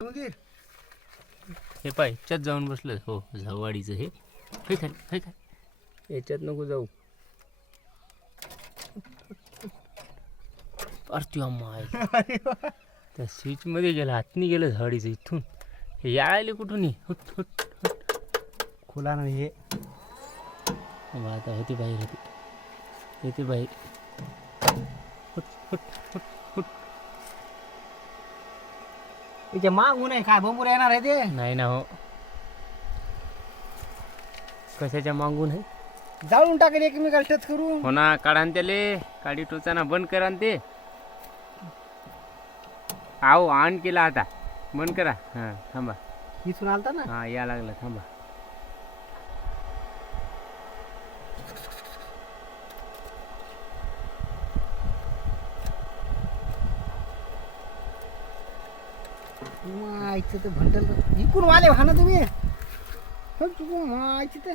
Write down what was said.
हे पाय याच्यात जाऊन बसलं. हो झवाडीचं हे. हे काय हे काय याच्यात नको जाऊ. अम्मा आहे त्या स्विच मध्ये गेलं हातनी गेलं झाडीचं इथून. हे यायले कुठून हे? हुट हुट खुला ना हे. आता होते बाहेर होते. येते बाहेर. हुट हुट हुट. हुट त्याच्या मागून आहे काय बंबूर येणार आहे ते? नाही ना हो. कशाच्या मागून आहे? जाळून टाकेल एकमेकाला टच करून. हो ना काढा न त्याले. काडी टोचाना बंद करा न ते. आहो ऑन केला आता. बंद करा. हां थांबा. इथून आलता ना? हां या लागला थांबा. मायचं तर भंडल इकून वाले वाहना तुम्ही. हं, तू तर